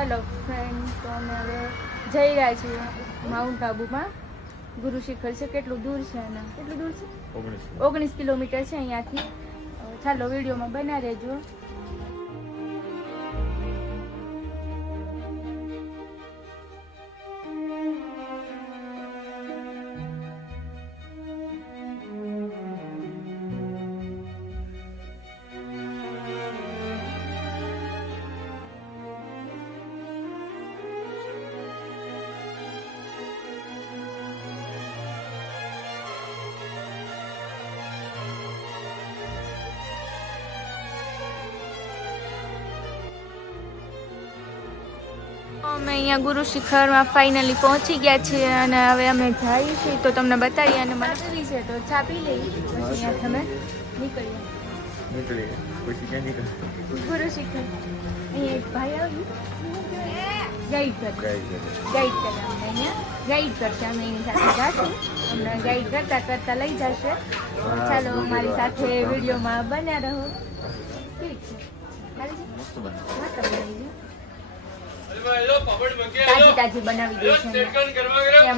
ચાલો ફ્રેન્ડ, તો અમે હવે જઈ રહ્યા છીએ માઉન્ટ આબુમાં. ગુરુ શિખર છે. કેટલું દૂર છે અને કેટલું દૂર છે? 19 કિલોમીટર છે અહીંયાથી. ચાલો વિડીયોમાં બના રહેજો. અમે અહીંયા ગુરુ શિખરમાં ફાઇનલી પહોંચી ગયા છીએ અને હવે અમે જઈએ છીએ તો તમને બતાવીએ. અને મને પીવી છે તો ચા પી લઈ પછી અહીંયા અમે નીકળીએ. ગુરુ શિખર અહીંયા એક ભાઈ આવ્યું ગાઈડ કરે અમને અહીંયા ગાઈડ કરશે. અમે એની સાથે જાશું. અમને ગાઈડ કરતા લઈ જશે. ચાલો અમારી સાથે વિડીયોમાં બન્યા રહો. ઠીક છે, મસ્ત બનાવી છે. તાજી બનાવી દે છે.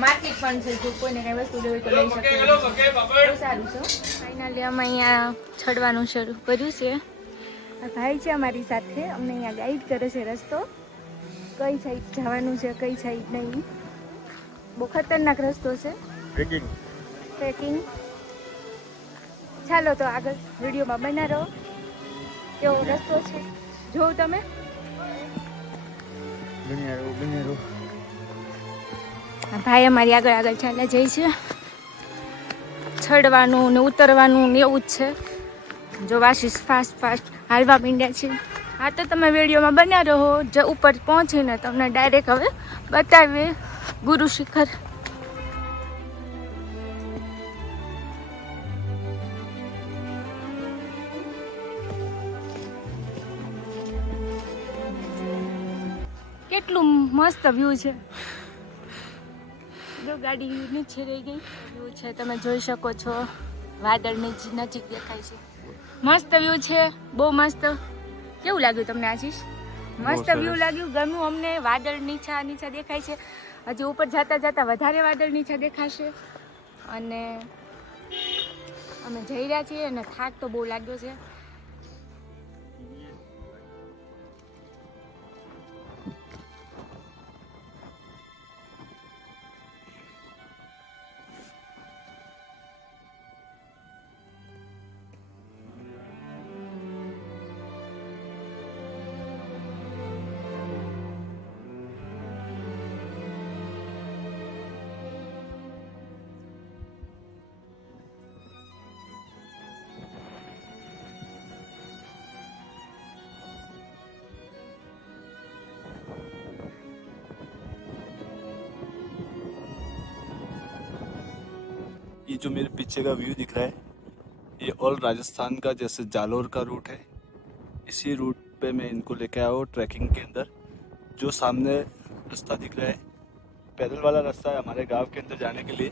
માર્કેટ પણ છે, જો કોઈને કઈ વસ્તુ લેવી તો લઈ શકે. બહુ સારું છે. ફાઇનલી અમે અહીંયા ચડવાનું શરૂ કર્યું છે. આ ભાઈ છે અમારી સાથે, અમને અહીંયા ગાઈડ કરે છે રસ્તો, કઈ સાઈડ જવાનું છે કઈ સાઈડ નહીં. બહુ ખતરનાક રસ્તો છે, ટ્રેકિંગ. ચાલો તો આગળ વિડીયોમાં બના રહો. કેવો રસ્તો છે જોઉં તમે. ભાઈ અમારી આગળ ચાલ્યા જાય છે. ચડવાનું ને ઉતરવાનું ને એવું જ છે. જો વાશિષ ફાસ્ટ હાલવા માંડ્યા છે. હા તો તમે વિડીયોમાં બન્યા રહો. જે ઉપર પહોંચીને તમને ડાયરેક્ટ હવે બતાવીએ ગુરુ શિખર. કેટલું મસ્ત વ્યૂ છે. જો ગાડી નીચે રહી ગઈ. વ્યૂ છે તમે જોઈ શકો છો. વાદળની નજીક દેખાય છે. મસ્ત વ્યૂ છે, બહુ મસ્ત. કેવું લાગ્યું તમને આશીષ? મસ્ત વ્યૂ લાગ્યું, ગમ્યું અમને. વાદળ નીચે દેખાય છે. હજી ઉપર જતા વધારે વાદળ નીચે દેખાશે. અને અમે જઈ રહ્યા છીએ અને થાક તો બહુ લાગ્યો છે. ये जो मेरे पीछे का व्यू दिख रहा है, ये ऑल राजस्थान का जैसे जालोर का रूट है, इसी रूट पे मैं इनको लेके आया हूँ ट्रैकिंग के अंदर. जो सामने रास्ता दिख रहा है, पैदल वाला रास्ता है हमारे गांव के अंदर जाने के लिए,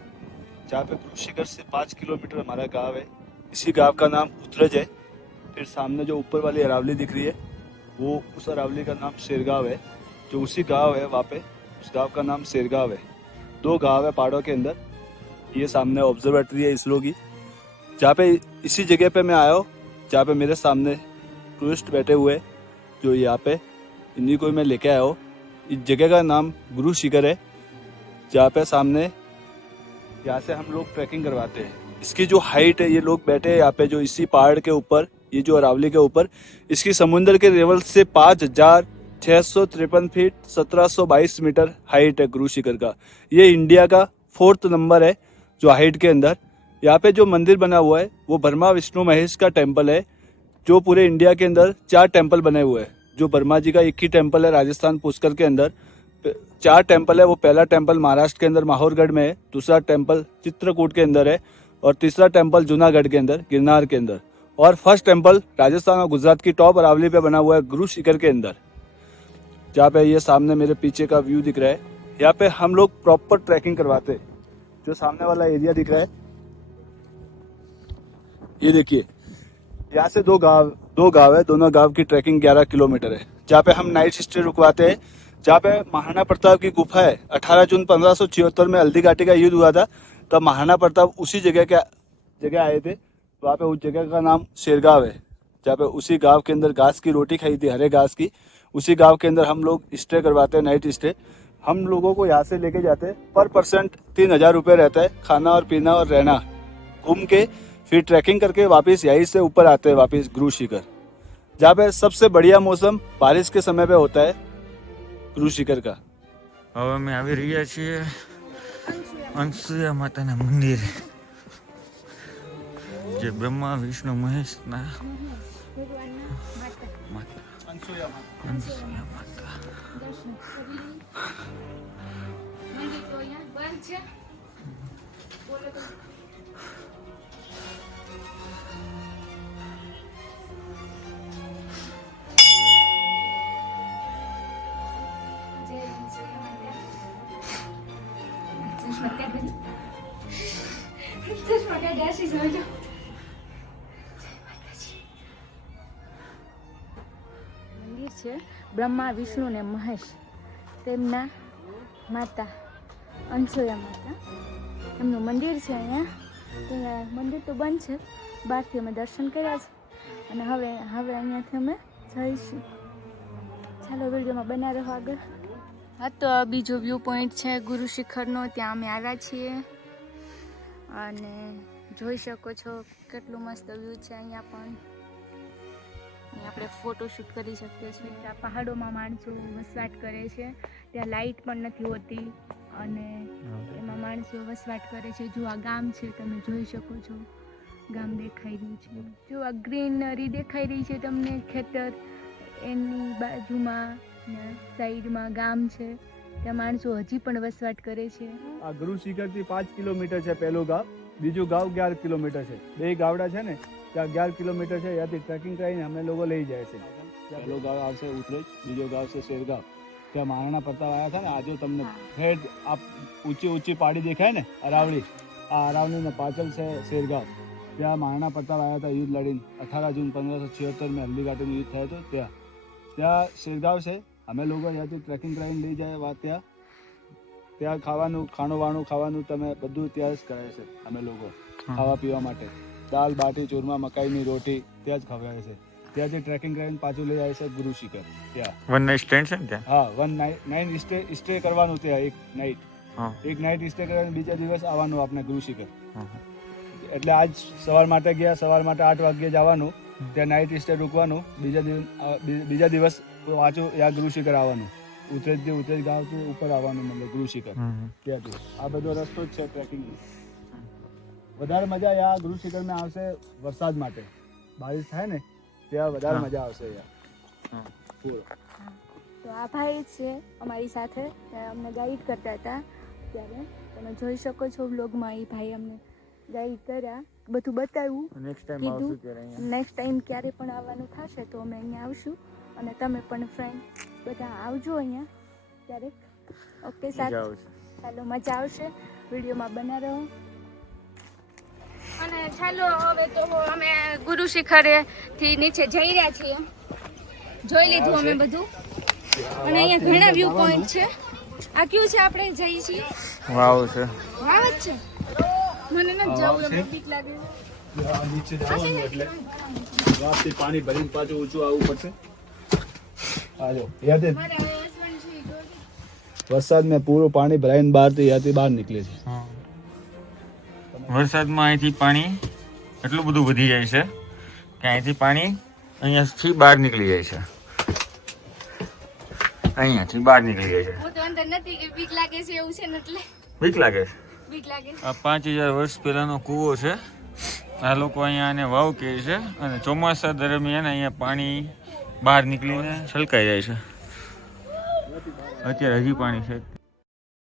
जहाँ पे गुरु शिखर से 5 किलोमीटर हमारा गांव है. इसी गांव का नाम उतरज है. फिर सामने जो ऊपर वाली अरावली दिख रही है, वो उस अरावली का नाम शेरगांव है. जो उसी गाँव है वहाँ पे, उस गाँव का नाम शेरगांव है. 2 गाँव है पहाड़ों के अंदर. ये सामने ऑब्जर्वेटरी है इसरो की, जहाँ पे इसी जगह पे मैं आया हूँ, जहाँ पे मेरे सामने टूरिस्ट बैठे हुए, जो यहाँ पे इन्हीं को मैं लेके आया हूँ. इस जगह का नाम गुरु शिखर है, जहाँ पे सामने यहाँ से हम लोग ट्रैकिंग करवाते हैं. इसकी जो हाइट है, ये लोग बैठे हैं यहाँ पे जो इसी पहाड़ के ऊपर, ये जो अरावली के ऊपर, इसकी समुद्र के लेवल से 5,653 फीट 1722 मीटर हाइट है गुरु शिखर का. ये इंडिया का 4th नंबर है जो हाइट के अंदर. यहाँ पे जो मंदिर बना हुआ है वो ब्रह्मा विष्णु महेश का टेम्पल है. जो पूरे इंडिया के अंदर 4 टेम्पल बने हुए हैं. जो ब्रह्मा जी का एक ही टेम्पल है राजस्थान पुष्कर के अंदर. 4 टेम्पल है. वो पहला टेम्पल महाराष्ट्र के अंदर माहौरगढ़ में है, दूसरा टेम्पल चित्रकूट के अंदर है, और तीसरा टेम्पल जूनागढ़ के अंदर गिरनार के अंदर, और फर्स्ट टेम्पल राजस्थान और गुजरात की टॉप अरावली पे बना हुआ है गुरु शिखर के अंदर. जहाँ पे ये सामने मेरे पीछे का व्यू दिख रहा है, यहाँ पे हम लोग प्रॉपर ट्रैकिंग करवाते हैं. जो सामने वाला एरिया दिख रहा है, ये देखिए, यहाँ से 2 गांव है. दोनों गांव की ट्रैकिंग 11 किलोमीटर है, जहाँ पे हम नाइट स्टे रुकवाते हैं. जहाँ पे महाराणा प्रताप की गुफा है। 18 जून 1576 में हल्दी घाटी का युद्ध हुआ था, तब महाराणा प्रताप उसी जगह आए थे। वहाँ पे उस जगह का नाम शेरगांव है, जहाँ पे उसी गांव के अंदर घास की रोटी खाई थी, हरे घास की। उसी गांव के अंदर हम लोग स्टे करवाते हैं, नाइट स्टे। हम लोगों को यहाँ से लेके जाते हैं, पर पर्सन 3000 रुपये रहता है, खाना और पीना और रहना। घूम के फिर ट्रैकिंग करके वापस यहीं से ऊपर आते हैं, वापस गुरु शिखर, जहाँ पे सबसे बढ़िया मौसम बारिश के समय पे होता है गुरु शिखर का। હવે અમે આવી રહ્યા છીએ અંસુયા માતાના મંદિર, જે બ્રહ્મા વિષ્ણુ મહેશના માતા અંસુયા માતા. મંદિર છે બ્રહ્મા વિષ્ણુ ને મહેશ, તેમના માતા અંસુયા માતા, એમનું મંદિર છે અહીંયા. મંદિર તો બંધ છે, બહારથી અમે દર્શન કર્યા છે અને હવે અહીંયાથી અમે જઈશું. ચાલો વિડીયોમાં બના રહો આગળ. હા, તો આ બીજો વ્યૂ પોઈન્ટ છે ગુરુ શિખરનો, ત્યાં અમે આવ્યા છીએ અને જોઈ શકો છો કેટલું મસ્ત વ્યૂ છે. અહીંયા પણ આપણે ફોટોશૂટ કરી શકીએ છીએ. ત્યાં પહાડોમાં માણસો વસવાટ કરે છે, ત્યાં લાઇટ પણ નથી હોતી અને એમાં માણસો વસવાટ કરે છે. જો આ ગામ છે, તમે જોઈ શકો છો, ગામ દેખાઈ રહ્યું છે. જો આ ગ્રીનરી દેખાઈ રહી છે તમને, ખેતર, એની બાજુમાં ને સાઈડમાં ગામ છે, ત્યાં માણસો હજી પણ વસવાટ કરે છે. આ ગુરુ શિખર થી 5 કિલોમીટર છે પહેલું ગામ, બીજું ગામ 11 કિલોમીટર છે. બે ગાવડા છે ને, ત્યાં 11 કિલોમીટર છે. ત્યાંથી ટ્રેકિંગ કરીને અમે લોકો લઈ જાય છે. પહેલો ગામ આવશે ઉતરેજ, બીજો ગામ છે શેરગાંવ. ત્યાં મહારાણા પ્રતાપ આવ્યા હતા ને. આજે તમને હેડ આ ઊંચી પાડી દેખાય ને, અરાવળી, આ અરાવળીને પાછળ છે શેરગાંવ. ત્યાં મહારાણા પ્રતાપ આવ્યા હતા યુદ્ધ લડીને. 18 જૂન 1576 में हल्दी घाटी में युद्ध થયો હતો. ત્યાં શેરગાંવ છે. અમે લોકો ત્યાંથી ટ્રેકિંગ કરીને લઈ જાય. ત્યાં ખાવાનું ખાવાનું તમે બધું ત્યાં જ કરે છે. અમે લોકો ખાવા પીવા માટે દાલ બાટી ચૂરમા મકાઈની રોટી ત્યાં જ ખવડાવે છે. ત્યાંથી ટ્રેકિંગ કરીને પાછું લઈ જાય છે ગુરુ શિખર. ત્યાં વન નાઇટ સ્ટેન્ડ છે ને ત્યાં? હા, 1 નાઇટ સ્ટે કરવાનું ત્યાં. એક નાઇટ સ્ટે કરીને બીજા દિવસ આવવાનું આપણે ગુરુ શિખર. એટલે આજ સવાર માટે ગયા, સવાર માટે 8 વાગ્યે જવાનું, ત્યાં નાઇટ સ્ટે રૂકવાનું, બીજા દિવસ પાછું યા ગુરુ શિખર આવવાનું. ઉતરેજ ગામથી ઉપર આવવાનું, મતલબ ગુરુ શિખર ત્યાંથી. આ બધો રસ્તો જ છે ટ્રેકિંગ. વધારે મજા યા ગુરુ શિખરમાં આવશે વરસાદ માટે. બારિશ થાય ને ત્યાં વધારે મજા આવશે યાર. તો આ ભાઈ છે અમારી સાથે, અમને ગાઈડ કરતા હતા. ત્યારે તમે જોઈ શકો છો વ્લોગમાં, એ ભાઈ અમને ગાઈડ કર્યા, બધું બતાવ્યું. નેક્સ્ટ ટાઈમ ક્યારે પણ આવવાનું થશે તો અમે અહીંયા આવશું અને તમે પણ ફ્રેન્ડ બધા આવજો અહીંયા ક્યારેક. ઓકે સારું, ચાલો મજા આવશે. વિડીયોમાં બના રહો. અને ચાલો હવે તો અમે ગુરુ શિખરેથી નીચે જઈ રહ્યા છીએ. જોઈ લીધું અમે બધું અને અહીંયા ઘણા વ્યૂ પોઈન્ટ છે. આ કયું છે આપણે જઈએ છીએ? વાવ છે. વાવ જ છે. મને નથી જવું, એમ બીક લાગે. નીચે જવાનું એટલે વાપથી પાણી ભરીને પાછું ઊંચું આવવું પડશે. આજો યાદ વરસાદમાં પૂરું પાણી ભરાઈને ત્યાંથી બહાર નીકળે છે. વરસાદમાં અહીંથી પાણી એટલું બધું વધી જાય છે કે અહીંથી પાણી અહીંયાથી બહાર નીકળી જાય છે. અહીંયાથી બહાર નીકળી જાય છે. હું તો અંદર નથી કે બીક લાગે છે એવું છે ને, એટલે બીક લાગે છે. બીક લાગે. આ 5000 વર્ષ પહેલાનો કૂવો છે. આ લોકો અહીંયા આને વાવ કહે છે અને ચોમાસા દરમિયાન અહીંયા પાણી બહાર નીકળીને છલકાઈ જાય છે. અત્યારે હજી પાણી છે.